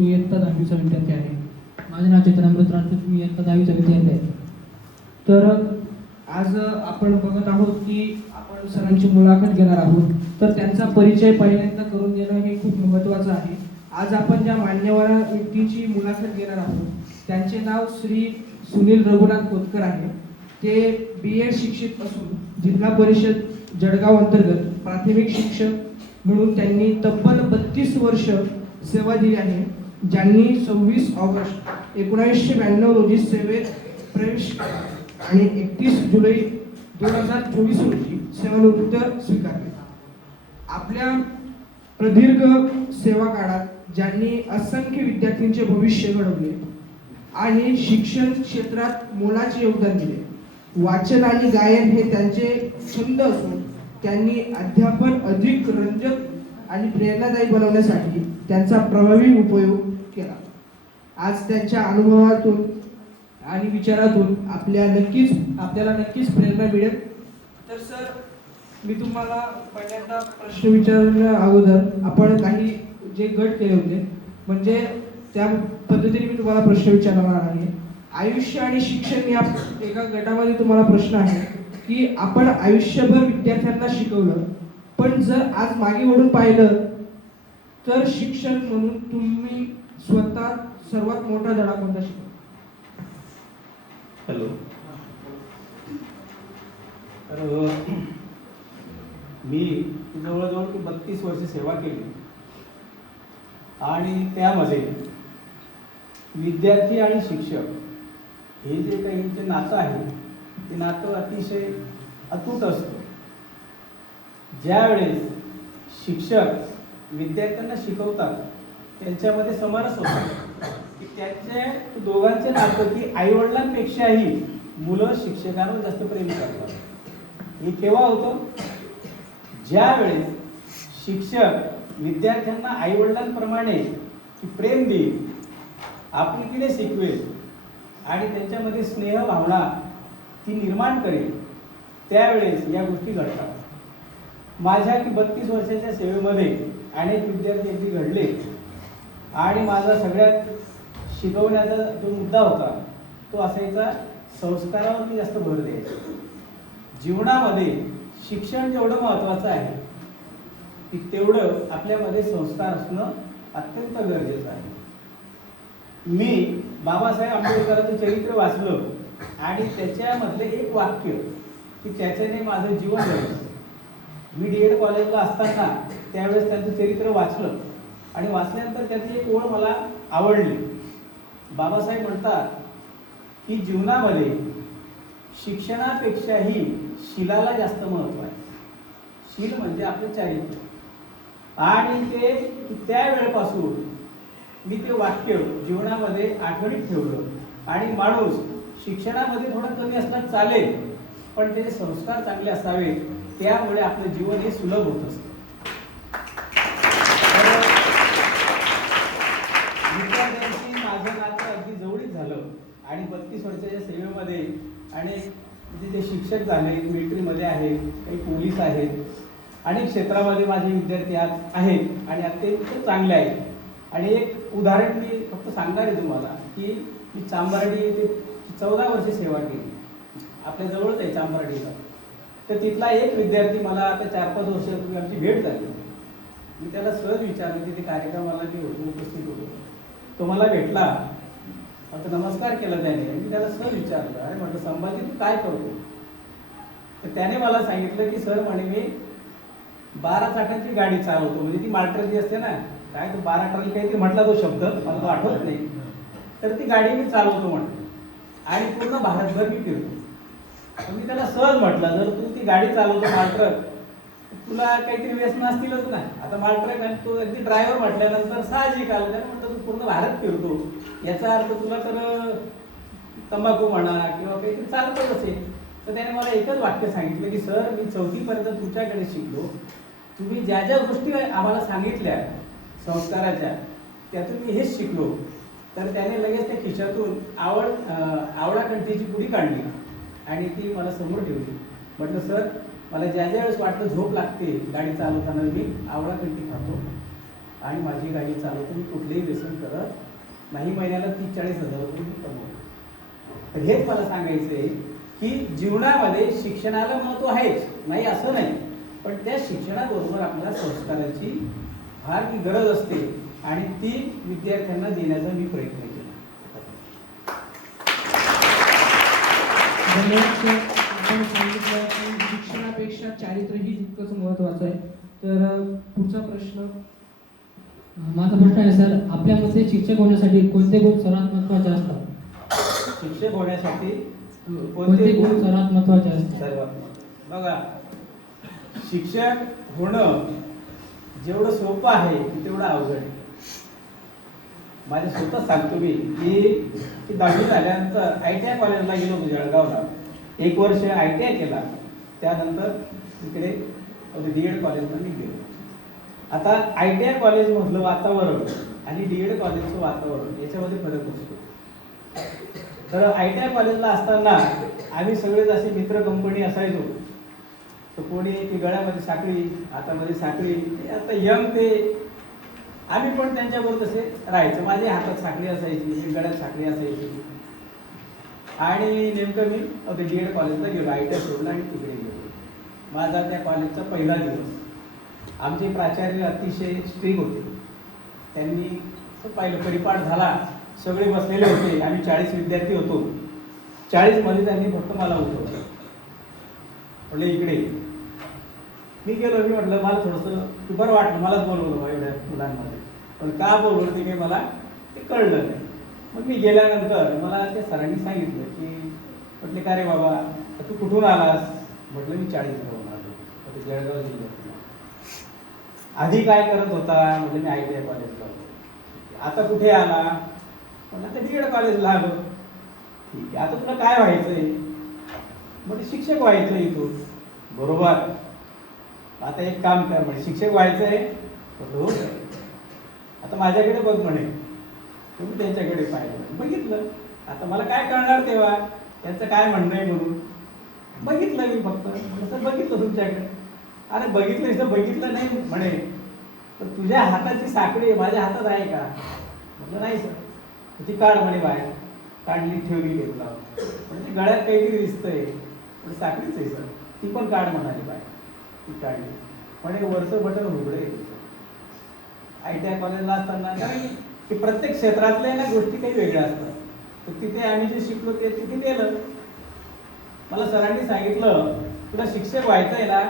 मी इयत्ता 10वीचा विद्यार्थी आहे. माझे नाव चित्रामृत राठोड, मी इयत्ता 10वीचा विद्यार्थी आहे. तर आज आपण बघत आहोत की आपण सरांची मुलाखत घेणार आहोत. तर त्यांचा परिचय पहिल्यांदा करून देणं हे खूप महत्त्वाचं आहे. आज आपण ज्या मान्यवर व्यक्तीची मुलाखत घेणार आहोत त्यांचे नाव श्री सुनील रघुनाथ कोतकर आहे. ते BEd शिक्षित असून जिल्हा परिषद जळगाव अंतर्गत प्राथमिक शिक्षक म्हणून त्यांनी तब्बल 32 वर्ष सेवा दिली आहे. ज्यांनी 26 ऑगस्ट 1992 रोजी सेवेत प्रवेश केला आणि 31 जुलै 2024 रोजी सेवानिवृत्त स्वीकारले. आपल्या प्रदीर्घ सेवा काळात ज्यांनी असंख्य विद्यार्थ्यांचे भविष्य घडवले आणि शिक्षण क्षेत्रात मोलाचे योगदान दिले. वाचन आणि गायन हे त्यांचे छंद असून त्यांनी अध्यापन अधिक रंजक आणि प्रेरणादायी बनवण्यासाठी त्यांचा प्रभावी उपयोग केला. आज त्यांच्या अनुभवातून आणि विचारातून आपल्याला नक्कीच प्रेरणा मिळेल. तर सर, मी तुम्हाला पहिल्यांदा प्रश्न विचारण्या अगोदर आपण काही जे गट केले होते म्हणजे त्या पद्धतीने मी तुम्हाला प्रश्न विचारणार आहे. आयुष्य आणि शिक्षण या एका गटामध्ये तुम्हाला प्रश्न आहे की आपण आयुष्यभर विद्यार्थ्यांना शिकवलं, पण जर आज मागे वळून पाहिलं तर शिक्षण म्हणून तुम्ही स्वतः सर्वात मोठा धडा कोणता शिकला? हॅलो. तर मी जवळजवळ 32 वर्ष सेवा केली आणि त्यामध्ये विद्यार्थी आणि शिक्षक हे जे काही जे नातं आहे ते नातं अतिशय अतूट असतं. ज्यावेळेस शिक्षक विद्यार्थ्यांना शिकवतात त्यांच्यामध्ये समरस होतात की त्यांच्या दोघांचे नातं की आईवडिलांपेक्षाही मुलं शिक्षकांवर जास्त प्रेम करतात. हे केव्हा होतं? ज्यावेळेस शिक्षक विद्यार्थ्यांना आईवडिलांप्रमाणे प्रेम देईल, आपुलकीने शिकवेल आणि त्यांच्यामध्ये स्नेह भावना ती निर्माण करेल, त्यावेळेस या गोष्टी घडतात. माझ्या 32 वर्षाच्या सेवेमध्ये अनेक विद्यार्थी अगदी घडले आणि माझा सगळ्यात शिकवण्याचा जो मुद्दा होता तो असायचा संस्कारावरती जास्त भर द्यायचा. जीवनामध्ये शिक्षण जेवढं महत्त्वाचं आहे की तेवढं आपल्यामध्ये संस्कार असणं अत्यंत गरजेचं आहे. मी बाबासाहेब आंबेडकरांचं चरित्र वाचलं आणि त्याच्यामधले एक वाक्य की त्याच्याने माझं जीवन घडलं. मी DEd कॉलेजला असताना त्यावेळेस त्यांचं चरित्र वाचलं आणि वाचल्यानंतर त्यातली एक ओळ मला आवडली. बाबासाहेब म्हणतात की जीवनामध्ये शिक्षणापेक्षाही शीलाला जास्त महत्त्व आहे. शील म्हणजे आपलं चारित्र्य. आणि ते त्या वेळेपासून मी ते वाक्य जीवनामध्ये आठवणीत ठेवलं आणि माणूस शिक्षणामध्ये थोडं कमी असणार चालेल, पण त्याचे संस्कार चांगले असावे, त्यामुळे आपलं जीवन हे सुलभ होत असतं. विद्यार्थ्यांशी माझं नातं अगदी जवळीक झालं आणि 32 वर्षाच्या सेवेमध्ये अनेक जे शिक्षक झाले, मिलिटरीमध्ये आहेत, काही पोलीस आहेत, अनेक क्षेत्रामध्ये माझे विद्यार्थी आज आहेत आणि अत्यंत चांगले आहेत. आणि एक उदाहरण मी फक्त सांगणार आहे तुम्हाला की मी चांबार्डी येथे 14 वर्षे सेवा केली. आपल्या जवळच आहे चांबार्डीला. तर तिथला एक विद्यार्थी मला आता 4-5 वर्षापूर्वी आमची भेट झाली. मी त्याला सहज विचारलं, तिथे कार्यक्रमाला मी उपस्थित होतो. तो मला भेटला, आता नमस्कार केला त्याने. मी त्याला सहज विचारलं, अरे म्हटलं संभाजी तू काय करतो? तर त्याने मला सांगितलं की सर म्हणे मी 12 चाकांची गाडी चालवतो. म्हणजे ती मालट्रक जी असते ना, काय तो 12 ट्रक काहीतरी म्हटला तो शब्द, मला तो आठवत नाही. तर ती गाडी मी चालवतो म्हटलं आणि पूर्ण भारतभर मी फिरतो. तर मी त्याला सहज म्हटलं, जर तू ती गाडी चालवतो मालट्रक, तुला काहीतरी व्यसन असतीलच ना. आता मालट्रक आणि तो अगदी ड्रायव्हर म्हटल्यानंतर साहजिक आलं. त्याने म्हटलं तू पूर्ण भारत फिरतो, याचा अर्थ तुला तर तंबाखू म्हणा किंवा काहीतरी चालतच असेल. तर त्याने मला एकच वाक्य सांगितलं की सर मी 4थी पर्यंत तुमच्याकडे शिकलो, तुम्ही ज्या ज्या गोष्टी आम्हाला सांगितल्या संस्काराच्या त्यातून मी हेच शिकलो. तर त्याने लगेच त्या खिशातून आवळा कंठीची पुडी काढली आणि ती मला समोर ठेवली. म्हटलं सर मला ज्या ज्या वेळेस वाटलं झोप लागते गाडी चालवताना मी आवळा कंठी खातो आणि माझी गाडी चालवतो, मी कुठलेही व्यसन करत नाही महिन्याला 30-40 हजार रुपये मी कमवतो. तर हेच मला सांगायचं आहे की जीवनामध्ये शिक्षणाला महत्त्व आहेच, नाही असं नाही, पण त्या शिक्षणाबरोबर आपल्याला संस्काराची फार की गरज असते आणि ती विद्यार्थ्यांना देण्याचा मी प्रयत्न केला. धन्यवाद सर. आपण सांगितलं की शिक्षणापेक्षा चारित्र्य ही तितकंच महत्त्वाचं आहे. तर पुढचा प्रश्न. माझा प्रश्न आहे सर, आपल्यामध्ये शिक्षक होण्यासाठी कोणते गुण सर्वात महत्त्वाचे असतात? शिक्षक होण्यासाठी कोणते गुण सर्वात महत्त्वाचे असतात? सर्वात बघा, शिक्षक होणं जेवढं सोपं आहे तेवढं अवघड आहे. माझ्या स्वतः सांगतो मी की 10वी झाल्यानंतर ITI कॉलेजला गेलो होतो जळगावला. 1 वर्ष ITI केला, त्यानंतर इकडे DED कॉलेजला मी गेलो. आता ITI कॉलेजमधलं वातावरण आणि DED कॉलेजचं वातावरण याच्यामध्ये फरक असतो. तर ITI कॉलेजला असताना आम्ही सगळेच असे मित्र कंपनी असायचो. तर कोणी ती गळ्यामध्ये साखळी, हातामध्ये साखळी, आता यंग ते आम्ही पण त्यांच्याबरोबर तसे राहायचं. माझ्या हातात साखळी असायची, गळ्यात साखळी असायची. आणि नेमकं मी DED कॉलेजला गेलो, ITI सोडलं आणि तिकडे गेलो. माझा त्या कॉलेजचा पहिला दिवस. आमचे प्राचार्य अतिशय स्ट्रिक्ट होते. त्यांनी असं पाहिलं, परिपाठ झाला, सगळे बसलेले होते, आम्ही 40 विद्यार्थी होतो. 40 मध्ये त्यांनी फक्त मला उठवलं, म्हटलं इकडे. मी गेलो, मी म्हटलं मला थोडंसं बरं वाटलं, मलाच बोलवलं एवढ्या मुलांमध्ये, पण का बोलवलं ते काही मला ते कळलं नाही. मग मी गेल्यानंतर मला त्या सरांनी सांगितलं की, म्हटले का रे बाबा तू कुठून आलास? म्हटलं मी 40गावून आलो, जळगाव जिल्ह्यात. आधी काय करत होता? म्हटलं मी ITI कॉलेजला होतो. आता कुठे आला? म्हटलं आता DED कॉलेजला आलो. ठीक आहे, आता तुला काय व्हायचंय? म्हणजे शिक्षक व्हायचं इथून. बरोबर, आता एक काम कर, म्हणजे शिक्षक व्हायचंय. हो, आता माझ्याकडे बघ म्हणे. तुम्ही त्यांच्याकडे पाहिलं, बघितलं. आता मला काय कळणार तेव्हा त्यांचं काय म्हणणं आहे म्हणून. बघितलं मी फक्त, असं बघितलं तुमच्याकडे. अरे बघितलं नाही म्हणे, पण तुझ्या हाताची साखळी माझ्या हातात आहे का? म्हटलं नाही सर. ती काढ म्हणे बाहेर. काढली, ठेवली घेतला. म्हणजे गळ्यात काहीतरी दिसतंय, पण साखळीच आहे सर. ती पण काढ म्हणाली बाहेर. ती काढली, म्हणे वरचं बटन उघडे. ITI कॉलेजला असताना कारण की प्रत्येक क्षेत्रातल्या ना गोष्टी काही वेगळ्या असतात. तर तिथे आम्ही जे शिकलो ते तिथे गेलं. मला सरांनी सांगितलं तुला शिक्षक व्हायचं आहे ना,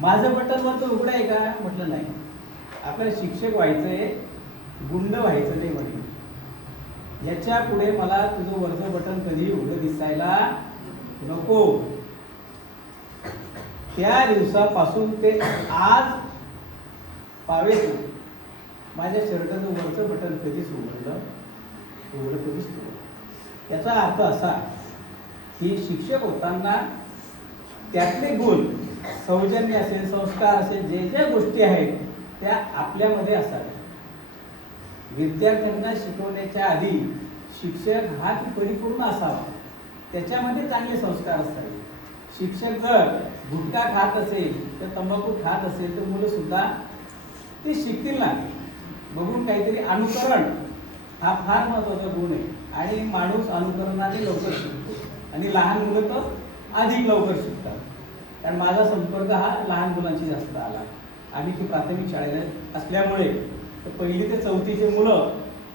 माझं बटन वरचं उघडं आहे का? म्हटलं नाही, आपल्याला शिक्षक व्हायचं आहे, गुंड व्हायचं नाही म्हणे. याच्या पुढे मला तुझं वरचं बटन कधी उघडं दिसायला नको. त्या दिवसापासून ते आज पावेच माझ्या शर्टाचं वरचं बटन कधीच उघडलं कधीच उघडलं. याचा अर्थ असा की शिक्षक होताना त्यातले गुण, सौजन्य असेल, संस्कार असेल, जे ज्या गोष्टी आहेत त्या आपल्यामध्ये असाव्या. विद्यार्थ्यांना शिकवण्याच्या आधी शिक्षक हा परिपूर्ण असावा, त्याच्यामध्ये चांगले संस्कार असावे. शिक्षक जर गुटखा खात असेल तर तंबाखू खात असेल तर मुलं सुद्धा ते शिकतील ना. बघून काहीतरी अनुकरण हा फार महत्त्वाचा गुण आहे. आणि माणूस अनुकरणाने लवकर शिकतो आणि लहान मुलं तर अधिक लवकर शिकतात. कारण माझा संपर्क हा लहान मुलांशी जास्त आला. आम्ही ती प्राथमिक शाळेत असल्यामुळे 1ली ते 4थीचे मुलं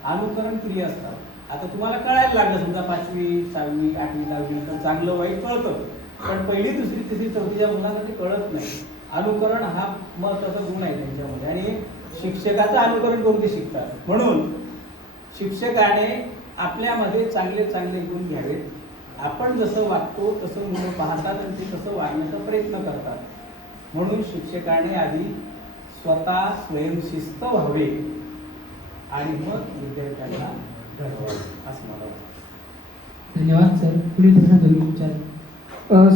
अनुकरण प्रिय असतात. आता तुम्हाला कळायला लागलं समजा 5वी, 6वी, 8वी, 10वी तर चांगलं वाईट कळतं, पण 1ली, 2री, 3री, 4थीच्या मुलांना ते कळत नाही. अनुकरण हा महत्त्वाचा गुण आहे त्यांच्यामध्ये आणि शिक्षकाचं अनुकरण करून ते शिकतात. म्हणून शिक्षकाने आपल्यामध्ये चांगले चांगले गुण घ्यावेत. आपण जसं वागतो तसं मुलं पाहतात आणि ते तसं वागण्याचा प्रयत्न करतात. म्हणून शिक्षकाने आधी स्वतः स्वयंशिस्त व्हावे आणि मग विद्यार्थ्यांना घडवावे असं मला वाटतं. धन्यवाद सर. पुढील प्रश्न तुम्ही विचार.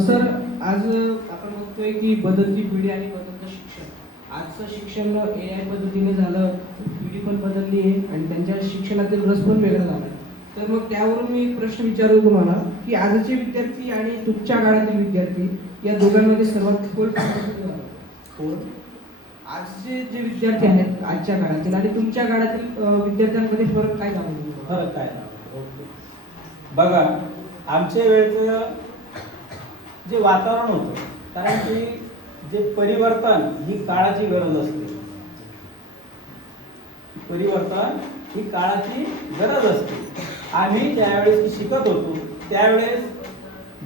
सर, आज आपण बघतोय की बदलती पिढी आणि बदलतं शिक्षण. आजचं शिक्षण AI पद्धतीने झालं, पिढी पण बदलली आहे आणि त्यांच्या शिक्षणातील रस पण वेगळा झाला. तर मग त्यावरून मी एक प्रश्न विचारतो तुम्हाला की आजचे विद्यार्थी आणि तुमच्या काळातील विद्यार्थी या दोघांमध्ये सर्वात खोल कोण? आजचे जे विद्यार्थी आहेत आजच्या काळातील आणि तुमच्या काळातील विद्यार्थ्यांमध्ये फरक काय जाणवतो? फरक काय ओके. बघा, आमच्या वेळेचं जे वातावरण होतं, कारण की जे परिवर्तन ही काळाची गरज असते. परिवर्तन ही काळाची गरज असते. आम्ही ज्यावेळेस शिकत होतो त्यावेळेस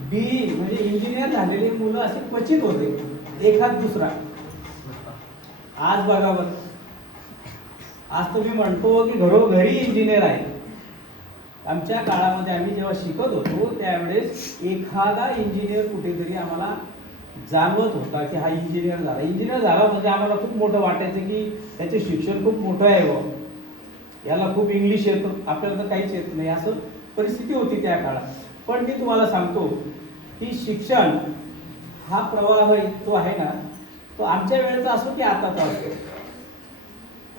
बी म्हणजे इंजिनियर झालेली मुलं असे क्वचित होते, एखाद दुसरा. आज बघा बरं, आज तुम्ही म्हणतो की घरोघरी इंजिनियर आहे. आमच्या काळामध्ये आम्ही जेव्हा शिकत होतो त्यावेळेस एखादा इंजिनियर कुठेतरी आम्हाला जाणवत होता की हा इंजिनियर झाला. इंजिनियर झाला म्हणजे आम्हाला खूप मोठं वाटायचं की त्याचे शिक्षण खूप मोठं आहे बा, याला खूप इंग्लिश येतं, आपल्याला तर काहीच येत नाही, असं परिस्थिती होती त्या काळात. पण मी तुम्हाला सांगतो की शिक्षण हा प्रवाह जो आहे ना, तो आमच्या वेळेचा असो की आताचा असो,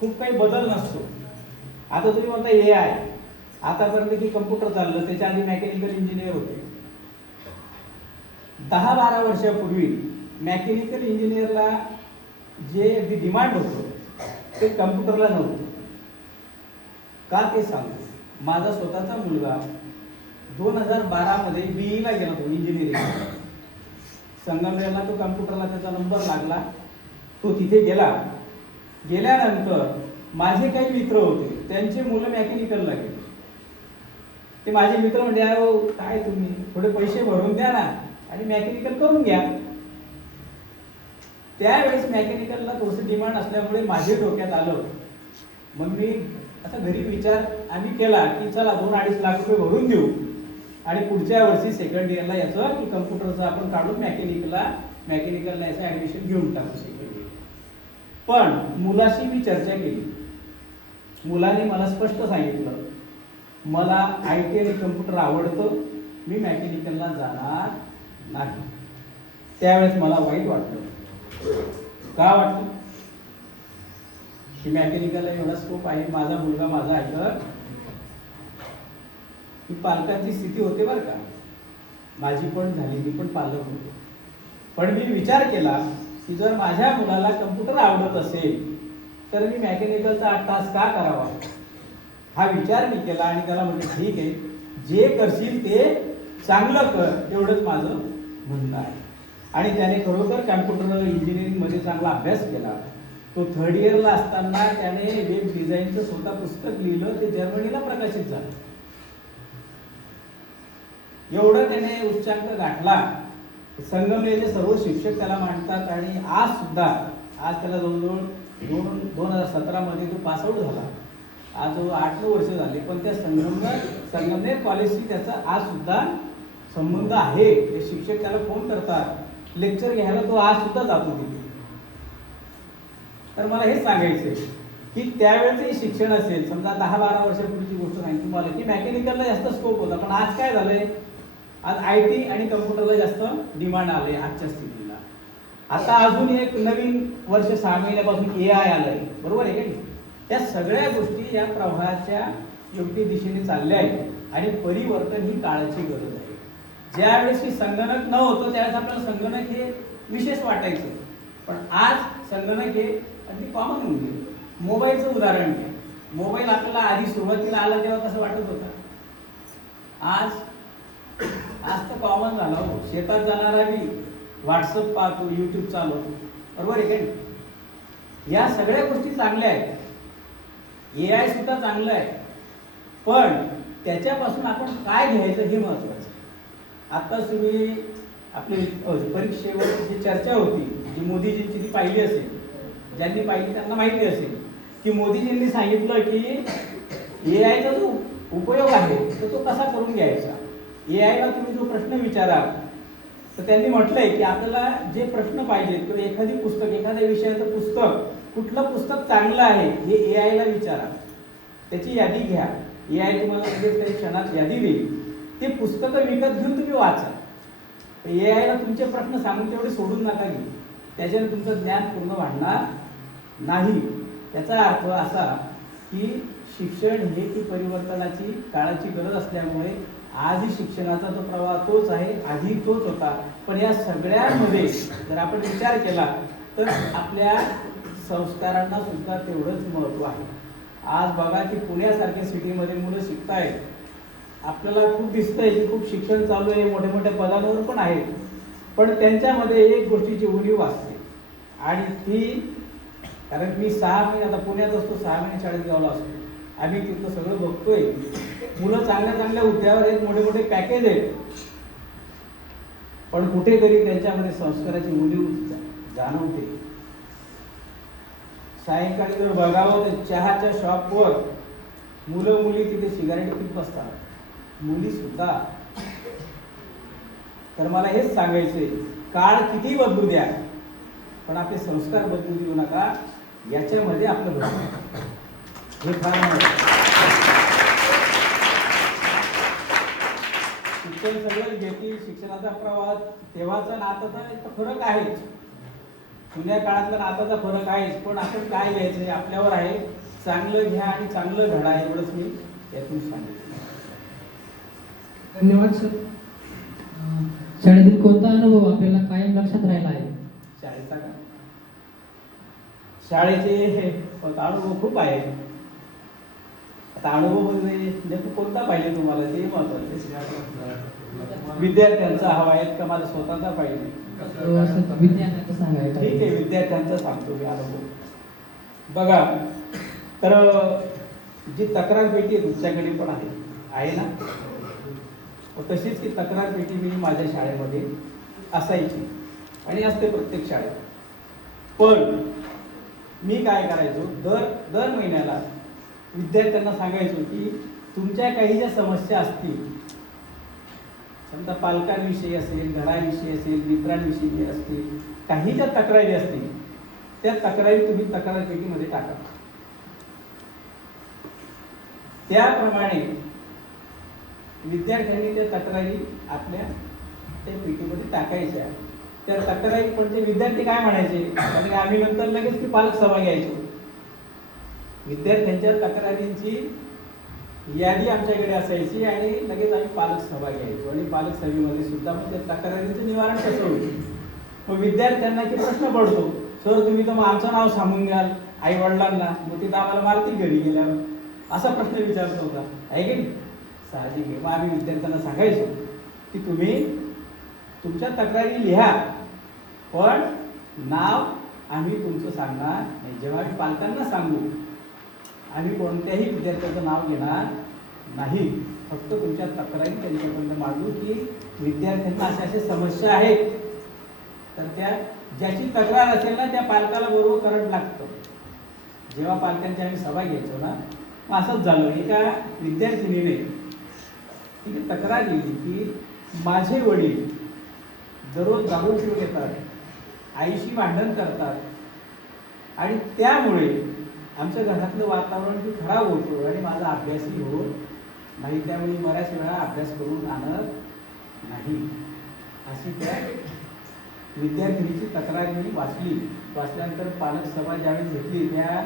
खूप काही बदल नसतो. आता तुम्ही म्हणता AI, आतापर्यंत की कम्प्युटर चाललं, त्याच्या आधी मेकॅनिकल इंजिनियर होते. 10-12 वर्षापूर्वी मेकॅनिकल इंजिनियरला जे डिमांड होतं ते कम्प्युटरला नव्हतं. का ते सांगतो. माझा स्वतःचा मुलगा 2012 मध्ये BE ला गेला तो इंजिनिअरिंग. संगमनेरला तो कम्प्युटरला त्याचा नंबर लागला, तो तिथे गेला. गेल्यानंतर माझे काही मित्र होते, त्यांचे मुलं मेकॅनिकलला गेले. ते माझे मित्र म्हणजे अहो काय तुम्ही थोडे पैसे भरून द्या ना आणि मेकॅनिकल करून घ्या. त्यावेळेस मेकॅनिकलला थोडंसं डिमांड असल्यामुळे माझ्या डोक्यात आलं. मग मी असा घरी विचार आम्ही केला की चला 2-2.5 लाख रुपये भरून देऊ आणि पुढच्या वर्षी सेकंड इयरला याचं की कम्प्युटरचं आपण काढून मेकॅनिकलला याचं ॲडमिशन घेऊन टाकू सेकंड इयर. पण मुलाशी मी चर्चा केली. मुलाने मला स्पष्ट सांगितलं, मला IT आणि कम्प्युटर आवडतं, मी मेकॅनिकलला जाणार नाही. त्यावेळेस मला वाईट वाटलं. का वाटलं की मेकॅनिकलला एवढा स्कोप आहे, माझा मुलगा माझा ऐकत. ही पालकांची स्थिती होते बरं का, माझी पण झाली, मी पण पालक होतो. पण मी विचार केला की जर माझ्या मुलाला कम्प्युटर आवडत असेल तर मी मेकॅनिकलचा 8 तास का करावा, हा विचार मी केला. आणि त्याला म्हटलं ठीक आहे, जे करशील ते चांगलं कर, एवढंच माझं म्हणणं आहे. आणि त्याने खरोखर कम्प्युटर इंजिनिअरिंगमध्ये चांगला अभ्यास केला. तो 3rd इयरला असताना त्याने वेब डिझाईनचं स्वतः पुस्तक लिहिलं, ते जर्मनीला प्रकाशित झालं. एवढं त्याने उच्चांक गाठला. संगमनेरचे सर्व शिक्षक त्याला मानतात. आणि आज सुद्धा त्याला जवळजवळ 2017 मध्ये तो पासआउट झाला. आज 8-9 वर्ष झाले, पण त्या संगमनेर कॉलेजशी त्याचा आज सुद्धा संबंध आहे. ते शिक्षक त्याला फोन करतात, लेक्चर घ्यायला तो आज सुद्धा जातो तिथे. तर मला हेच सांगायचं की त्यावेळेचे शिक्षण असेल, समजा 10-12 वर्षापूर्वीची गोष्ट सांगितली तुम्हाला की मेकॅनिकलला जास्त स्कोप होता. पण आज काय झालंय, आज IT आणि कम्प्युटरला जास्त डिमांड आलंय आजच्या स्थितीला. आता अजून एक नवीन वर्ष 6 महिन्यापासून AI आलंय, बरोबर आहे का? त्या सगळ्या गोष्टी या प्रवाहाच्या योग्य दिशेने चालल्या आहेत आणि परिवर्तन ही काळाची गरज आहे. ज्यावेळेस संगणक नव्हतं त्यावेळेस आपल्याला संगणक हे विशेष वाटायचं, पण आज संगणक हे अगदी कॉमन होऊन गेलं. मोबाईलचं उदाहरण घ्या. मोबाईल आपल्याला आधी सुरुवातीला आला तेव्हा कसं वाटत होतं, आज तर कॉमन झाला हो. शेतात जाणारा बी व्हॉट्सअप पाहतो, यूट्यूब चालवतो, बरोबर आहे का? या सगळ्या गोष्टी चांगल्या आहेत. AI सुद्धा चांगलं आहे, पण त्याच्यापासून आपण काय घ्यायचं हे महत्वाचं. आत्ताच तुम्ही आपली परीक्षेवर जी चर्चा होती, जी मोदीजींची ती पाहिली असेल, ज्यांनी पाहिली त्यांना माहिती असेल की मोदीजींनी सांगितलं की AIचा जो उपयोग आहे तो कसा करून घ्यायचा. AIला तुम्ही जो प्रश्न विचाराल तर त्यांनी म्हटलंय की आपल्याला जे प्रश्न पाहिजेत किंवा एखादी पुस्तक, एखाद्या विषयाचं पुस्तक, कुठलं पुस्तक चांगलं आहे हे AIला विचारा, त्याची यादी घ्या. AI तुम्हाला लगेच काही क्षणात यादी देईल. ते पुस्तकं विकत घेऊन तुम्ही वाचा. AIला तुमचे प्रश्न सांगून तेवढे सोडून नका घेऊ, त्याच्याने तुमचं ज्ञान पूर्ण वाढणार नाही. याचा अर्थ असा की शिक्षण हे ती परिवर्तनाची काळाची गरज असल्यामुळे आजही शिक्षणाचा जो प्रवाह तोच आहे, आधी तोच होता. पण या सगळ्यामध्ये जर आपण विचार केला तर आपल्या संस्कारांना सुद्धा तेवढंच महत्त्व आहे. आज बघा की पुण्यासारख्या सिटीमध्ये मुलं शिकतायत, आपल्याला खूप दिसतंय की खूप शिक्षण चालू आहे, मोठ्या मोठ्या पदांवर पण आहेत, पण त्यांच्यामध्ये एक गोष्टीची उणीव असते आणि ती, कारण मी 6 महिने आता पुण्यात असतो, 6 महिने शाळेत गावला असतो, आम्ही तिथं सगळं बघतोय, मुलं चांगल्या चांगल्या हुद्द्यावर आहेत, मोठे मोठे पॅकेज आहेत, पण कुठेतरी त्यांच्यामध्ये संस्काराची उणीव जाणवते. सायंकाळी जर बघावं तर चहाच्या शॉपवर मुलं मुली तिथे सिगारेट पीत बसतात, मुली सुद्धा. तर मला हेच सांगायचंय, काळ किती बदलू द्या पण आपले संस्कार बदलू देऊ नका, याच्यामध्ये आपलं भर आहे. हे फार शिक्षण सगळं घेतील, शिक्षणाचा प्रवाह तेव्हाचा नाताचा एक फरक आहेच, जुन्या काळातला नाताचा फरक आहेच, पण आपण काय घ्यायचं हे आपल्यावर आहे. चांगलं घ्या आणि चांगलं घडा, एवढंच मी यातून सांगितलं. धन्यवाद सर. शाळेतील कोणता अनुभव आपल्याला कायम लक्षात राहिला आहे? शाळेचा का? शाळेचे हे अनुभव खूप आहेत. आता अनुभव म्हणजे नेमकं कोणता पाहिजे तुम्हाला ते महत्वाचं. विद्यार्थ्यांचा हवा आहे का माझा स्वतःचा पाहिजे? विद्यार्थ्यांचं सांगायचं. ठीक आहे, विद्यार्थ्यांचा सांगतो मी अनुभव. बघा, तर जी तक्रार पेटी आहे तुमच्याकडे पण आहे ना, तशीच की तक्रार पेटी मी माझ्या शाळेमध्ये असायची आणि असते प्रत्येक शाळेत. पण मी काय करायचो, दर महिन्याला विद्यार्थ्यांना सांगायचो की तुमच्या काही ज्या समस्या असतील, समजा पालकांविषयी असेल, घराविषयी असेल, मित्रांविषयी असतील, काही ज्या तक्रारी असतील त्या तक्रारी तुम्ही तक्रार पेटीमध्ये टाका. त्याप्रमाणे विद्यार्थ्यांनी त्या तक्रारी आपल्या त्या पेटीमध्ये टाकायच्या. त्या तक्रारी पण ते विद्यार्थी काय म्हणायचे, आणि आम्ही नंतर लगेच की पालक सभा घ्यायचो. विद्यार्थ्यांच्या तक्रारींची यादी आमच्याकडे असायची आणि लगेच आम्ही पालक सभा घ्यायचो आणि पालक सभेमध्ये सुद्धा मग त्या तक्रारींचं निवारण कसं होईल. मग विद्यार्थ्यांना की प्रश्न पडतो, सर तुम्ही तर मग आमचं नाव सांगून द्याल आई वडिलांना, मग तिथं आम्हाला मारतील घरी गेल्यावर, असा प्रश्न विचारत होता, आहे की नाही? साहजिक आहे. मग आम्ही विद्यार्थ्यांना सांगायचो की तुम्ही तुमच्या तक्रारी लिहा, पण नाव आम्ही तुमचं सांगणार नाही. जेव्हा आम्ही पालकांना सांगू, आम्ही कोणत्याही विद्यार्थ्याचं नाव घेणार नाही, फक्त तुमच्या तक्रारी त्यांच्यापर्यंत मांडू की विद्यार्थ्यांना अशा अशा समस्या आहेत, तर त्या ज्याची तक्रार असेल ना त्या पालकाला बरोबर करंट लागतं. जेव्हा पालकांची आम्ही सभा घ्यायचो ना, मग असंच झालं. एका विद्यार्थिनीने तिने तक्रार दिली की माझे वडील दररोज दारू पिऊन येतात, आईशी भांडण करतात आणि त्यामुळे आमच्या घरातलं वातावरण खूप खराब होतं आणि माझा अभ्यासही होत नाही, त्यामुळे बऱ्याच वेळा अभ्यास करून आणत नाही. अशी त्या विद्यार्थिनीची तक्रार मी वाचली. वाचल्यानंतर पालक सभा ज्यावेळेस घेतली, त्या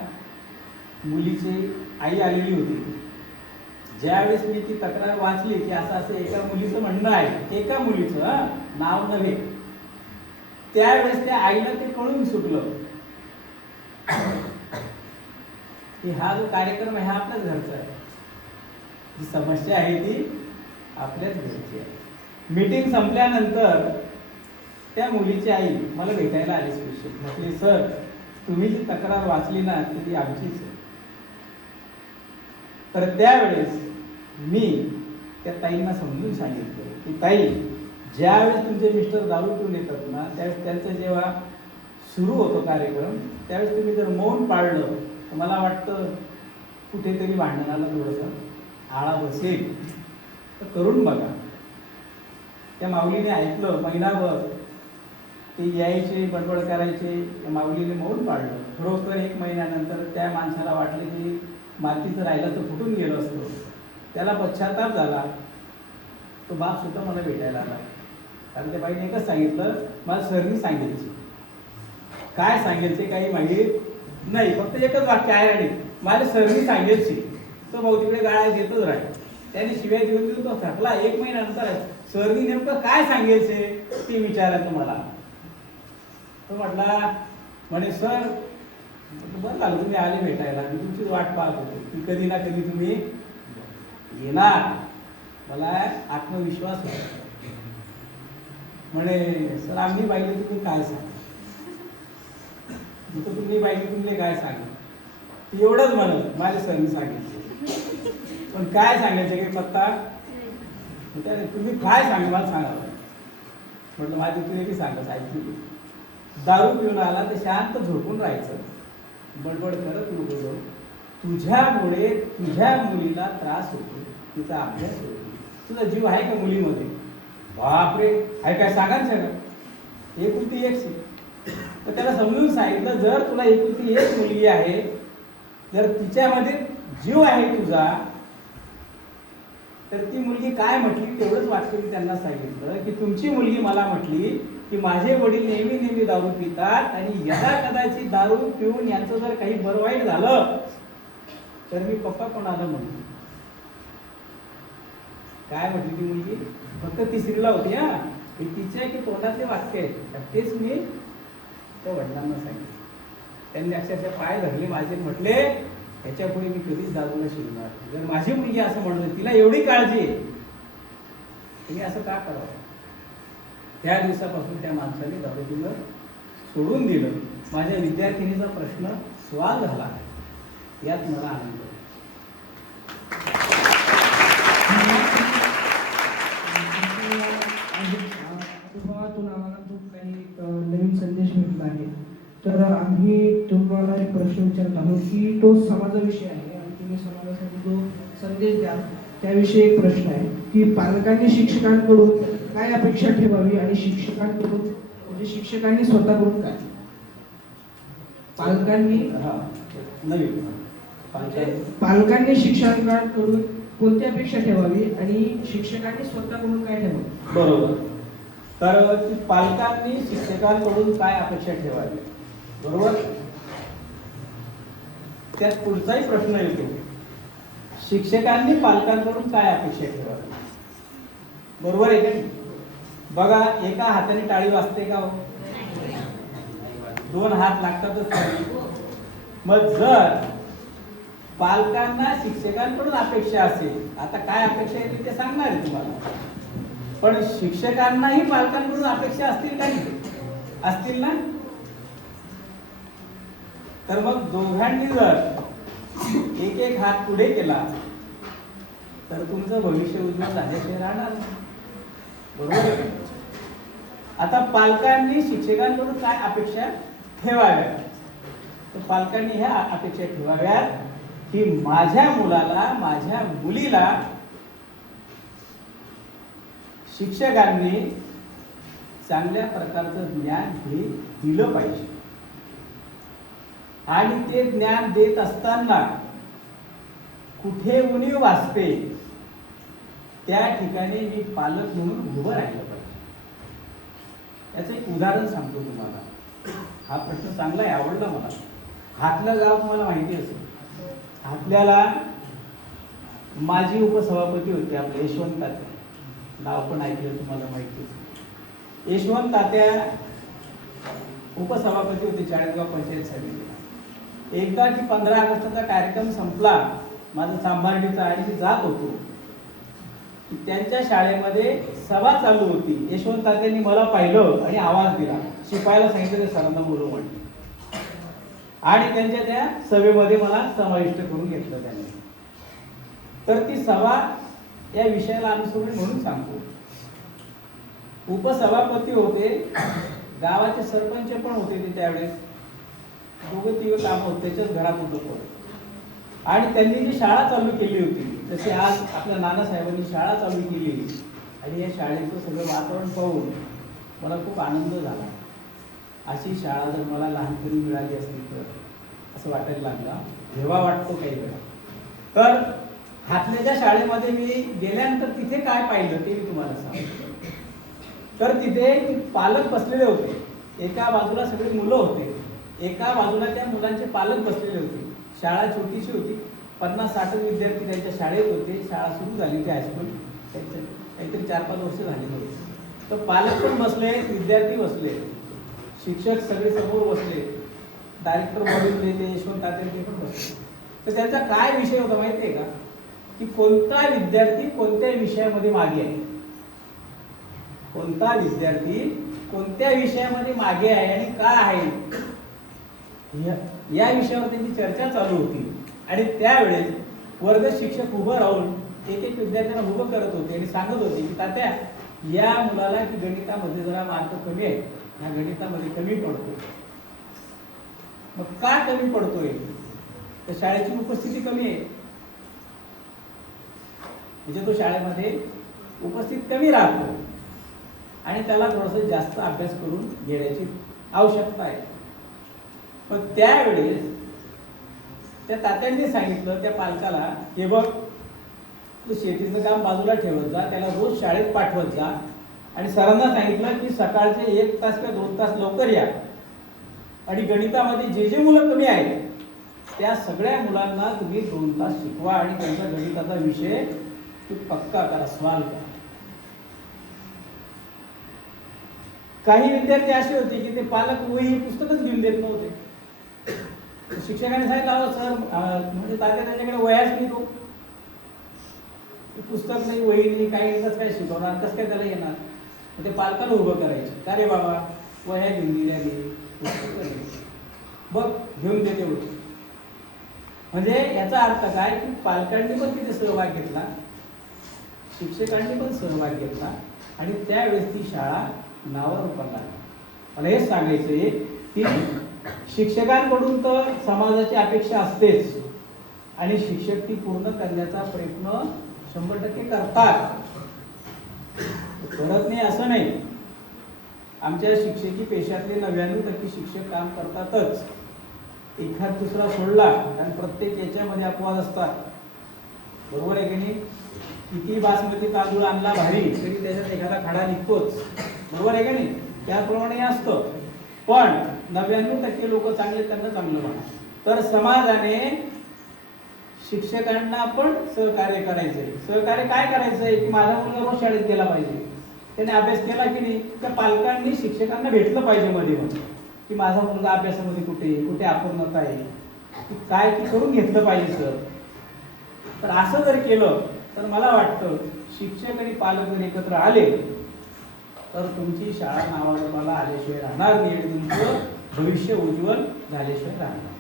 मुलीची आई आलेली होती. ज्यावेळेस मी ती तक्रार वाचली की असं असं एका मुलीचं म्हणणं आहे, एका मुलीचं नाव नव्हे, त्यावेळेस त्या आईला ते कळून सुटलं की हा जो कार्यक्रम आहे हा आपल्याच घरचा आहे, जी समस्या आहे ती आपल्याच घरची आहे. मीटिंग संपल्यानंतर त्या मुलीची आई मला भेटायला आली स्पेशल. म्हटली, सर तुम्ही जी तक्रार वाचली ना ती आमचीच आहे. तर त्यावेळेस मी त्या ताईंना समजून सांगितलं की ताई, ज्यावेळेस तुमचे मिस्टर दारू पिऊन येतात ना, त्यावेळेस त्यांचं जेव्हा सुरू होतो कार्यक्रम, त्यावेळेस तुम्ही जर मौन पाळलं तर मला वाटतं कुठेतरी भांडणाला थोडंसं आळा बसेल, तर करून बघा. त्या माऊलीने ऐकलं. महिनाभर ते यायचे, बडबड करायचे, त्या माऊलीने मौन पाळलं. खरोखर 1 महिन्यानंतर त्या माणसाला वाटलं की मातीचं राहिलं तर फुटून गेलं असतं. त्याला पश्चाताप झाला. तो बाप सुद्धा मला भेटायला आला, कारण त्या बाईने एकच सांगितलं, मला सरनी सांगायची. काय सांगायचे काही माहीत नाही, फक्त एकच वाक्य आहे, आणि मला सरनी सांगायची. तो भाऊ तिकडे गाळा देतच राहील. त्याने शिवाय देऊन देऊन तो थकला. 1 महिन्यानंतर सरनी नेमकं काय सांगायचे ते विचारा तुम्हाला. तो म्हटला, म्हणे सर बरं झालं तुम्ही आले भेटायला, मी तुमची वाट पाहत होतो की कधी ना कधी तुम्ही येणार. मला आत्मविश्वास होता. म्हणे सर आम्ही पाहिजे तुम्ही काय सांग, तुम्ही पाहिजे तुम्ही काय सांग. ती एवढंच म्हणत माझ्या सरनी सांगितलं, पण काय सांगायचं की पत्ता तुम्ही काय सांगा मला सांगा. म्हटलं माझी तुम्ही बी सांगत ऐकली. दारू पिऊन आला तर शांत झोपून राहायचं, बडबड करत नको जाऊ. तुझ्यामुळे तुझ्या मुलीला त्रास होतो, तिचा अभ्यास होतो, तुझा जीव आहे का मुलीमध्ये? बापरे आहे काय सांगा ना सगळं. एकुलती एक तर त्याला समजून सांगितलं जर तुला एकुलती एक मुलगी आहे, जर तिच्यामध्ये जीव आहे तुझा, तर ती मुलगी काय म्हटली तेवढंच वाक्य मी त्यांना सांगितलं की तुमची मुलगी मला म्हटली की माझे वडील नेहमी नेहमी दारू पितात आणि यदा कदाचित दारू पिऊन यांचं जर काही बरं वाईट झालं तर मी पप्पा कोणाला म्हणतो. काय म्हटली ती मुलगी? फक्त तिसरीला होती. हा तिच्या की तोंडातले वाक्य आहेत तेच मी त्या वडिलांना सांगितलं. त्यांनी अक्षरशः पाय धरले माझे, म्हटले ह्याच्या पुढे मी कधीच दारूला शिकणार. जर माझी मुलगी असं म्हणलं, तिला एवढी काळजी आहे, तुम्ही असं का करावं? त्या दिवसापासून त्या माणसाने दारू पिणं सोडून दिलं. माझ्या विद्यार्थिनीचा प्रश्न सॉल्व्ह झाला, यात मला आनंद आहे. अनुभवातून आम्हाला खूप काही नवीन संदेश भेटला आहे. तर आम्ही तुम्हाला एक प्रश्न विचारत आहोत की तो समाजाविषयी आहे आणि तुम्ही समाजासाठी जो संदेश द्या त्याविषयी एक प्रश्न आहे की पालकांनी शिक्षकांकडून काय अपेक्षा ठेवावी आणि शिक्षकांकडून म्हणजे शिक्षकांनी स्वतःकडून काय? पालकांनी शिक्षकांकडून कोणती अपेक्षा ठेवावी आणि शिक्षकांनी स्वतःकडून काय ठेवावी? बरोबर. तर पालकांनी शिक्षकांकडून काय अपेक्षा ठेवावी, बरोबर. त्यात पुढचाही प्रश्न येतो, शिक्षकांनी पालकांकडून काय अपेक्षा ठेवावी, बरोबर आहे का? बघा, एका हाताने टाळी वाजते का? दोन हात लागतातच. मग जर पालकांना शिक्षकांकडून अपेक्षा असेल, आता काय अपेक्षा आहे ते सांगणार आहे तुम्हाला, पण शिक्षकांनाही पालकांकडून अपेक्षा असतील का? असतील ना. तर मग दोघांनी जर एक एक हात पुढे केला तर तुमचं भविष्य उज्ज्वल झाल्याशिवाय राहणार, बरोबर. आता पालकांनी शिक्षकांकडून काय अपेक्षा ठेवाव्या, तर पालकांनी ह्या अपेक्षा ठेवाव्यात की माझ्या मुलाला माझ्या मुलीला शिक्षकांनी चांगल्या प्रकारचं ज्ञान हे दिलं पाहिजे आणि ते ज्ञान देत असताना कुठे उणीव वाचते त्या ठिकाणी मी पालक म्हणून उभं राहिलं पाहिजे. याचं एक उदाहरण सांगतो तुम्हाला. हा प्रश्न चांगला आहे, आवडला मला. हातलं गाव तुम्हाला माहिती असेल. हातल्याला माजी उपसभापती होते आपले यशवंत तात्या, नाव पण ऐकलं तुम्हाला माहिती. यशवंत तात्या उपसभापती होते चाळीसगाव पंचायत समितीला. एकदा की 15 ऑगस्टचा कार्यक्रम संपला माझा चांभार्डीचा आणि मी जात होतो, त्यांच्या शाळेमध्ये सभा चालू होती. यशवंत तात्यांनी मला पाहिलं आणि आवाज दिला, शिपायाला सांगितलं सरांना बोलू म्हणते, आणि त्यांच्या त्या सभेमध्ये मला समाविष्ट करून घेतलं त्यांनी. तर ती सभा या विषयाला अनुसरून म्हणून सांगतो. उपसभापती होते, गावाचे सरपंच पण होते ते त्यावेळेस, दोघं तिघं काम होत त्याच्याच घरात होतं. आणि त्यांनी जी शाळा चालू केली होती, जसे आज आपल्या नानासाहेबांनी शाळा चालू केली, आणि या शाळेचं सगळं वातावरण पाहून मला खूप आनंद झाला. अशी शाळा जर मला लहानपणी मिळाली असती तर असं वाटायला लागला, जेव्हा वाटतो काही वेळा. तर हातल्याच्या शाळेमध्ये मी गेल्यानंतर तिथे काय पाहिलं ते मी तुम्हाला सांगतो. तर तिथे पालक बसलेले होते, एका बाजूला सगळे मुलं होते, एका बाजूला त्या मुलांचे पालक बसलेले होते. शाळा छोटीशी होती, 50-60 विद्यार्थी त्यांच्या शाळेत होते. शाळा सुरू झाली होती, हायस्कूल काहीतरी 4-5 वर्ष झाली होती. तर पालक पण बसले, विद्यार्थी बसले, शिक्षक सगळे समोर बसले. डायरेक्टर बॉडीतले ते यशवंत तात्या ते पण बसले. तर त्यांचा काय विषय होता माहिती आहे का, की कोणता विद्यार्थी कोणत्या विषयामध्ये मागे आहे, कोणता विद्यार्थी कोणत्या विषयामध्ये मागे आहे आणि का आहे, या विषयावर त्यांची चर्चा चालू होती. आणि त्यावेळेस वर्ग शिक्षक उभं राहून एक एक विद्यार्थ्यांना उभं करत होते आणि सांगत होते की तात्या, या मुलाला की गणितामध्ये जरा मार्क कमी आहे, ह्या गणितामध्ये कमी पडतो. मग का कमी पडतोय, तर शाळेची उपस्थिती कमी आहे, म्हणजे तो शाळेमध्ये उपस्थित कमी राहतो आणि त्याला थोडंसं जास्त अभ्यास करून घेण्याची आवश्यकता आहे. पण त्यावेळेस त्या तात्यांनी सांगितलं त्या पालकाला, हे बघ, तू शेतीचं काम बाजूला ठेवत जा, त्याला रोज शाळेत पाठवत जा आणि सरांना सांगितलं की सकाळचे 1 तास किंवा 2 तास लवकर या आणि गणितामध्ये जे जे मुलं कमी आहेत त्या सगळ्या मुलांना तुम्ही 2 तास शिकवा आणि त्यांचा गणिताचा विषय पक्का करा, सॉल्व करा. काही विद्यार्थी असे होते की ते पालक वही पुस्तकच घेऊन देत नव्हते. शिक्षकांनी सांगितलं, अहो सर, म्हणजे तात्या त्याच्याकडे वयाच नाही, तो पुस्तक नाही, वही नाही, काही नाही, कसं काय शिकवणार, कसं काय त्याला येणार. ते पालकाला उभं करायचं, का रे बाबा, वह्या घेऊन दिल्या नाही, पुस्तक नाही, बघ घेऊन दे तेवढं. म्हणजे याचा अर्थ काय की पालकांनी पण तिथे सहभाग घेतला, शिक्षकांनी पण सहभाग घेतला आणि त्यावेळेस ती शाळा नावावर पडला. मला हेच सांगायचंय की शिक्षकांकडून तर समाजाची अपेक्षा असतेच आणि शिक्षक ती पूर्ण करण्याचा प्रयत्न 100% करतात, करत नाही असं नाही. आमच्या शिक्षकी पेशातले 99% शिक्षक काम करतातच. एखाद दुसरा सोडला, कारण प्रत्येक याच्यामध्ये अपवाद असतात, बरोबर आहे की नाही. किती बासमती तांदूळ आणला भारी तरी त्याच्यात एखादा खडा निघतोच, बरोबर आहे की नाही. त्याप्रमाणे असतं. पण 99% लोक चांगले, त्यांना चांगलं म्हणा. तर समाजाने शिक्षकांना पण सहकार्य करायचंय. सहकार्य काय करायचंय की माझा मुलगा रोज शाळेत गेला पाहिजे, त्याने अभ्यास केला की नाही, त्या पालकांनी शिक्षकांना भेटलं पाहिजे मध्ये मध्ये की माझा मुलगा अभ्यासामध्ये कुठे कुठे अपूर्णता आहे, काय की करून घेतलं पाहिजे सर. तर असं जर केलं तर मला वाटतं शिक्षक आणि पालक जर एकत्र आले तर तुमची शाळा नावारूपाला आल्याशिवाय राहणार नाही आणि तुमचं भविष्य उज्ज्वल झाल्याशिवाय राहणार.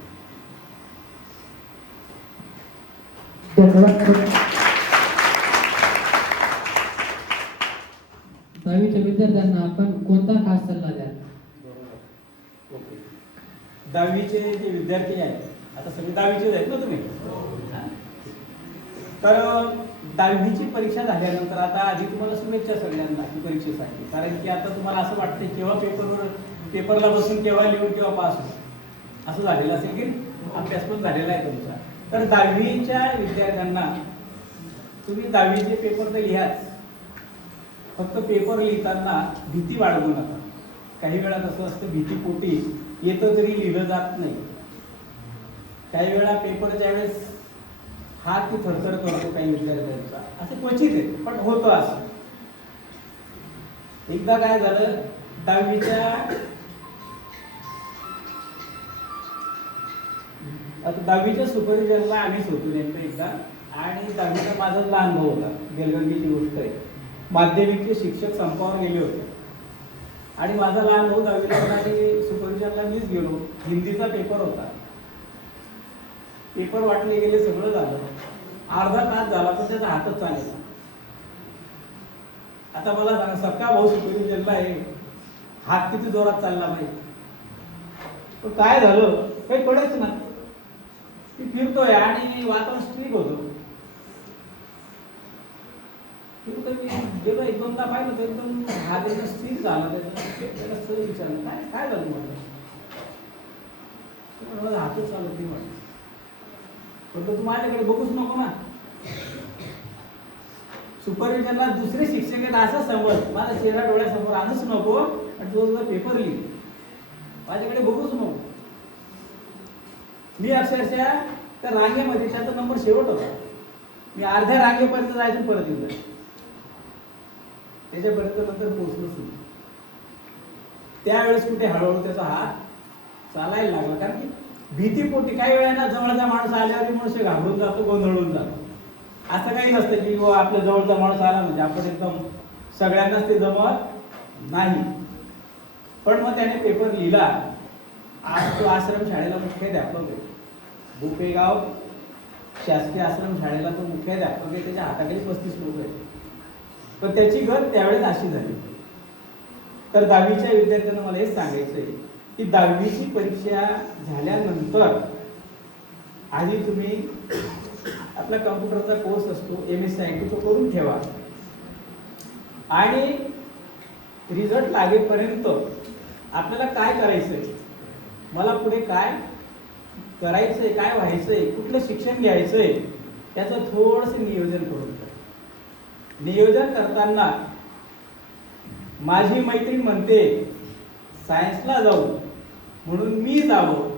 दहावीच्या विद्यार्थ्यांना आपण कोणता खास सल्ला द्याल? ओके. 10वीचे जे विद्यार्थी आहेत, आता सगळे 10वीचेच आहेत ना तुम्ही, तर 10वीची परीक्षा झाल्यानंतर आता आधी तुम्हाला शुभेच्छा सगळ्यांना परीक्षेसाठी. कारण की आता तुम्हाला असं वाटतं केव्हा पेपरला बसून केव्हा लिहून केव्हा पास होईल असं झालेलं असेल की अभ्यास पण झालेला आहे तुमचा. तर 10वीच्या विद्यार्थ्यांना तुम्ही 10वीचे पेपर तर लिहाच, फक्त पेपर लिहिताना भीती बाळगू नका. काही वेळा कसं असतं, भीतीपोटी येतं तरी लिहिलं जात नाही. काही वेळा पेपरच्या वेळेस हात की थरथर करतो काही विद्यार्थ्यांचा, असं क्वचित आहे, पण होतं असं. एकदा काय झालं, 10वीच्या सुपरविजनला आम्हीच होतो नेमकं एकदा. आणि 10वीचा माझा लहान भाऊ होता, गेलगंगीची गोष्ट आहे. माध्यमिकचे शिक्षक संपावर गेले होते आणि माझा लहान भाऊ 10वीला आणि सुपरविजनला मीच गेलो. हिंदीचा पेपर होता, पेपर वाटले गेले, सगळं झालं. अर्धा तास झाला पण त्याचा हातच चालेला. आता मला सांगा, सक्का भाऊ सुपरविजनला आहे, हात किती जोरात चालला पाहिजे. पण काय झालं काही कळेच ना. ती फिरतोय आणि वातावरण स्ट्रीक होतं. फिरतोय, मी गेलो 1-2दा पाहिलं तर एकदम हात एकदम स्ट्रीक झाला. त्याला सर विचारलं काय झालं म्हटलं. हातच चालत नाही म्हटलं. तू माझ्याकडे बघूच नको ना. सुपरविजनला दुसरे शिक्षक आहेत असं समज, माझा चेहरा डोळ्यासमोर आणूच नको आणि तो पेपर लिहि, माझ्याकडे बघूच नको. मी अक्षरशः त्या रांगेमध्ये, त्याचा नंबर शेवट होता, मी अर्ध्या रांगेपर्यंत जायचं परत येऊ, त्याच्यापर्यंत नंतर पोहोचलोच नाही. त्यावेळेस कुठे हळूहळू त्याचा हात चालायला लागला. कारण की भीतीपोटी काही वेळा जवळचा माणूस आल्यावर मनुष्य घाबरून जातो, गोंधळून जातो. असं काही नसतं की आपल्या जवळचा माणूस आला म्हणजे आपण एकदम सगळ्यांनाच ते जमत नाही. पण मग त्याने पेपर लिहिला. आज तो आश्रम शाळेला मुख्याध्यापक आहे. भोपेगाव शासकीय आश्रम शाळेला तो मुख्याध्यापक आहे. त्याच्या हाताखाली 35 लोक आहेत. पण त्याची गत त्यावेळेस अशी झाली. तर 10वीच्या विद्यार्थ्यांना मला हेच सांगायचं आहे की 10वीची परीक्षा झाल्यानंतर आधी तुम्ही आपला कम्प्युटरचा कोर्स असतो MSc तो करून ठेवा आणि रिझल्ट लागेपर्यंत आपल्याला काय करायचंय, मला पुढे काय करायचंय, काय व्हायचंय, कुठलं शिक्षण घ्यायचंय त्याचं थोडंसं नियोजन करून ठेवा. नियोजन करताना माझी मैत्रीण म्हणते सायन्सला जाऊ म्हणून मी जावं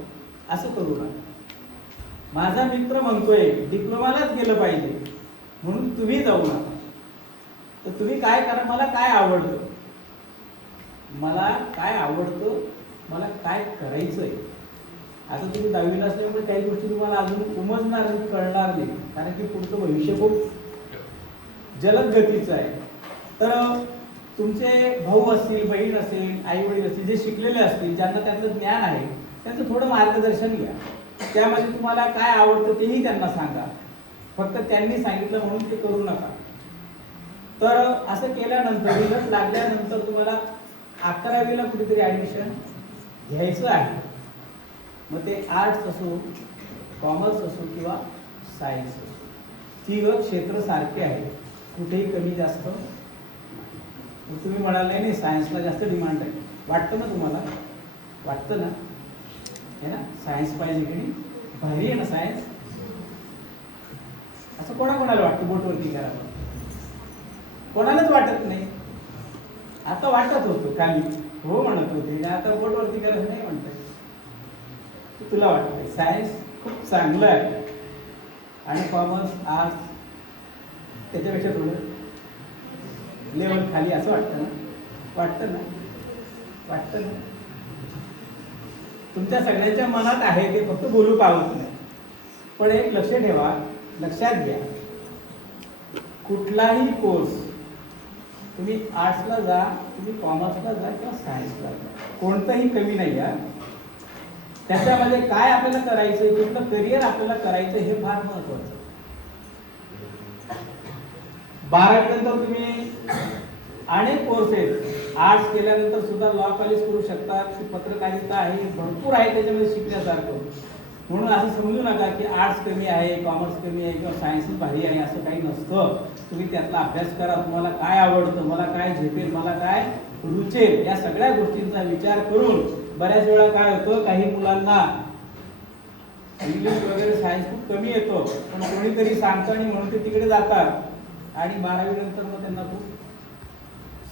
असं करू नका. माझा मित्र म्हणतोय डिप्लोमालाच गेलं पाहिजे म्हणून तुम्ही जाऊ नका. तर तुम्ही काय करा, मला काय आवडतं, मला काय आवडतं, मला काय करायचंय. आता तुम्ही 10वीला असल्यामुळे काही गोष्टी तुम्हाला अजून उमजणार नाही, कळणार नाही. कारण की पुढचं भविष्य खूप जलद गतीचं आहे. तर तुमचे भाऊ असतील, बहीण असेल, आई वडील असतील, जे शिकलेले असतील, ज्यांना त्यातलं ज्ञान आहे त्यांचं थोडं मार्गदर्शन घ्या. त्यामध्ये तुम्हाला काय आवडतं तेही त्यांना सांगा. फक्त त्यांनी सांगितलं म्हणून ते करू नका. तर असं केल्यानंतर रिझल्ट लागल्यानंतर तुम्हाला 11वीला कुठेतरी ॲडमिशन घ्यायचं आहे. मग ते आर्ट्स असो, कॉमर्स असो किंवा सायन्स असो, तिघं क्षेत्र सारखे आहेत, कुठेही कमी जास्त. तुम्ही म्हणाल नाही सायन्सला जास्त डिमांड आहे, वाटतं ना तुम्हाला? वाटतं ना, है ना? सायन्स पाहिजे की नाही? भारी आहे ना सायन्स. असं कोणाकोणाला वाटतं? बोटवरती करा. कोणालाच वाटत नाही. आता वाटत होतं खाली हो म्हणत होते, आता बोटवरती करायचं नाही म्हणतात. तुला वाटतंय सायन्स खूप चांगलं आहे आणि कॉमर्स आर्ट्स त्याच्यापेक्षा थोडं लेवल खाली असं वाटतं ना? वाटतं ना? वाटतं ना? तुमच्या सगळ्यांच्या मनात आहे ते, फक्त बोलू पावत नाही. पण एक लक्ष ठेवा, लक्षात घ्या, कुठलाही कोर्स तुम्ही आर्ट्सला जा, तुम्ही कॉमर्सला जा किंवा सायन्सला जा, कोणतंही कमी नाही आहे. त्याच्यामध्ये काय आपल्याला करायचं, कुठलं करिअर आपल्याला करायचं हे फार महत्वाचं. 12वीनंतर तुम्ही अनेक कोर्स आहेत. आर्ट्स केल्यानंतर सुद्धा लॉ कॉलेज करू शकता, पत्रकारिता आहे, भरपूर आहे त्याच्यामध्ये शिकण्यासारखं. म्हणून असं समजू नका की आर्ट्स कमी आहे, कॉमर्स कमी आहे किंवा सायन्सच भारी आहे, असं काही नसतं. तुम्ही त्यातला अभ्यास करा, तुम्हाला काय आवडतं, मला काय झेपेल, मला काय रुचेल, या सगळ्या गोष्टींचा विचार करून. बऱ्याच वेळा काय होतं, काही मुलांना इंग्लिश वगैरे सायन्स खूप कमी येतो, पण कोणीतरी सांगतं आणि म्हणून ते तिकडे जातात आणि 12वी नंतर मग त्यांना खूप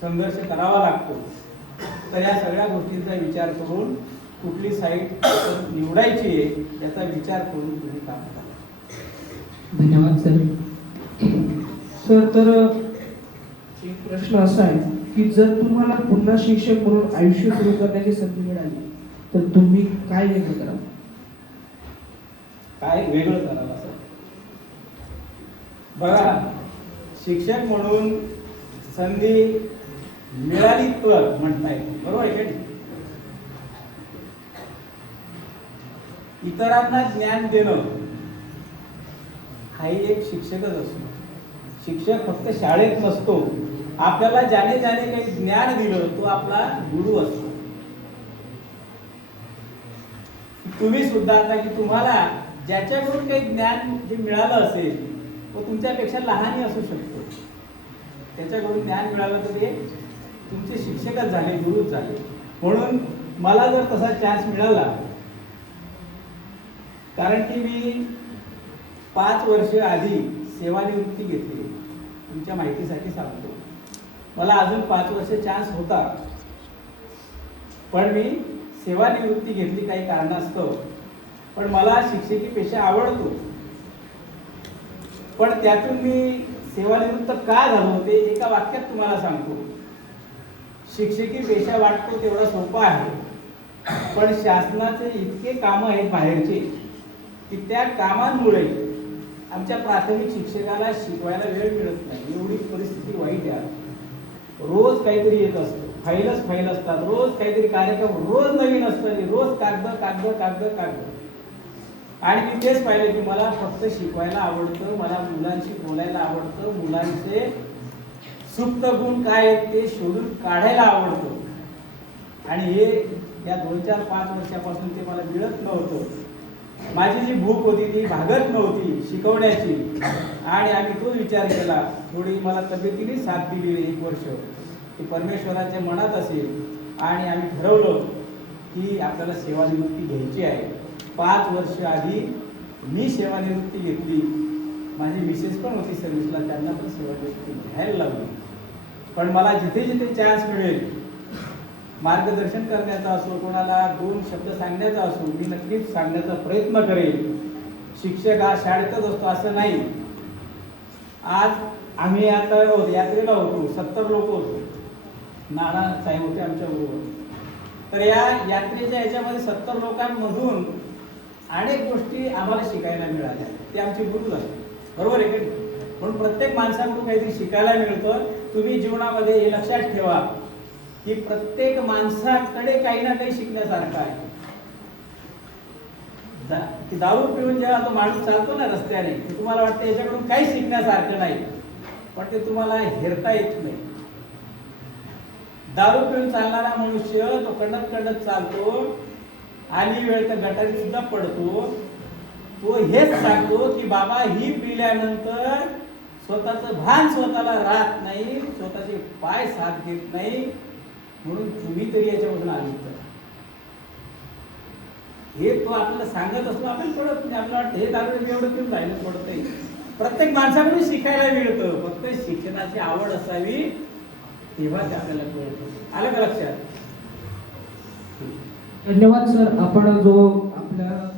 संघर्ष करावा लागतो. तर या सगळ्या गोष्टींचा विचार करून कुठली साईट निवडायची आहे याचा विचार करून तुम्ही काम करा. धन्यवाद सर. सर, तर एक प्रश्न असा आहे की जर तुम्हाला पुन्हा शिक्षक म्हणून आयुष्य सुरू करण्याची संधी मिळाली तर तुम्ही काय वेगळं कराल? काय वेगळं करावं असं बघा, शिक्षक म्हणून संधी मिळाली तर म्हणता येईल, बरोबर आहे का? इतरांना ज्ञान देणं हाही एक शिक्षकच असतो. शिक्षक फक्त शाळेत नसतो, आपल्याला ज्याने ज्याने काही ज्ञान दिलं तो आपला गुरु असतो. तुम्ही सुद्धा आता की तुम्हाला ज्याच्याकडून काही ज्ञान जे मिळालं असेल तो तुमच्यापेक्षा लहानही असू शकतो, त्याच्याकडून ज्ञान मिळालं तर ते तुमचे शिक्षकच झाले, गुरुच झाले. म्हणून मला जर तसा चान्स मिळाला, कारण की मी 5 वर्ष आधी सेवानिवृत्ती घेतली, तुमच्या माहितीसाठी सांगतो. मला अजून 5 वर्ष चान्स होता, पण मी सेवानिवृत्ती घेतली काही कारणास्तव. पण मला शिक्षकी पेशा आवडतो, पण त्यातून मी सेवानिवृत्त का झालो ते एका वाक्यात तुम्हाला सांगतो. शिक्षकी पेशा वाटतो तेवढा सोपा आहे, पण शासनाचे इतके कामं आहेत बाहेरचे की त्या कामांमुळे आमच्या प्राथमिक शिक्षकाला शिकवायला वेळ मिळत नाही. एवढी परिस्थिती वाईट आहे. रोज काहीतरी येत असतं, फाईलच फाईल असतात, रोज काहीतरी कार्यक्रम, रोज नवीन असतं, रोज कागद कागद कागद कागद. आणि मी तेच पाहिलं की मला फक्त शिकवायला आवडतं, मला मुलांशी बोलायला आवडतं, मुलांचे सुप्त गुण काय आहेत ते शोधून काढायला आवडतं. आणि हे या 2-4-5 वर्षापासून ते मला मिळत नव्हतं. माझी जी भूक होती ती भागत नव्हती शिकवण्याची. आणि आम्ही तोच विचार केला, थोडी मला तब्येतीने साथ दिली 1 वर्ष, की परमेश्वराच्या मनात असेल. आणि आम्ही ठरवलं की आपल्याला सेवानिवृत्ती घ्यायची आहे. 5 वर्ष आधी मी सेवानिवृत्ती घेतली. माझी मिसेस पण होती सर्व्हिसला, त्यांना पण सेवानिवृत्ती घ्यायला लागली. पण मला जिथे जिथे चान्स मिळेल, मार्गदर्शन करण्याचा असो, कोणाला 2 शब्द सांगण्याचा असो, मी नक्कीच सांगण्याचा प्रयत्न करेन. शिक्षक हा शाळेतच असतो असं नाही. आज आम्ही आता यात्रेला होतो, 70 लोक होतो, नाना साहेब होते आमच्या बरोबर. तर या यात्रेच्या ह्याच्यामध्ये 70 लोकांमधून अनेक गोष्टी आम्हाला शिकायला मिळाल्या. ते आमचे गुरु झाले, बरोबर आहे का? म्हणून प्रत्येक माणसाकडून काहीतरी शिकायला मिळतं. तुम्ही जीवनामध्ये हे लक्षात ठेवा की प्रत्येक माणसाकडे काही ना काही शिकण्यासारखं आहे. दारू पिऊन जेव्हा तो माणूस चालतो ना रस्त्याने, ते तुम्हाला वाटतं याच्याकडून काही शिकण्यासारखं नाही, पण ते तुम्हाला हेरता येत नाही. दारू पिऊन चालणारा मनुष्य तो कडत कडत चालतो आणि वेळ तर गटारी सुद्धा पडतो. तो हेच सांगतो की बाबा ही पिल्यानंतर स्वतःचं भान स्वतःला राहत नाही, स्वतःचे पाय साथ देत नाही, म्हणून तुम्ही तरी याच्यामधून आली. तर हे तो आपल्याला सांगत असतो, आपल्याला कळत नाही. आपल्याला वाटतं हे दारू एवढं पिऊन राहिलं पडतंय. प्रत्येक माणसाकडून शिकायला मिळतं, फक्त शिक्षणाची आवड असावी तेव्हा ते आपल्याला कळतं. आलं का लक्षात? धन्यवाद सर. आपण जो आपल्या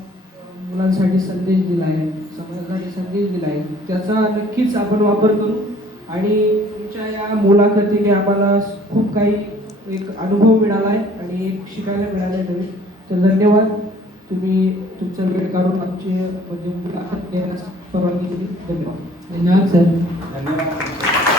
मुलांसाठी संदेश दिला आहे, समाजासाठी संदेश दिला आहे, त्याचा नक्कीच आपण वापर करू. आणि तुमच्या या मुलाखतीने आम्हाला खूप काही एक अनुभव मिळाला आहे आणि एक शिकायला मिळालं आहे. तर धन्यवाद. तुम्ही तुमचा वेळ काढून आमची म्हणजे मुलाखत घेण्यास परवानगी दिली. धन्यवाद. धन्यवाद सर. धन्यवाद.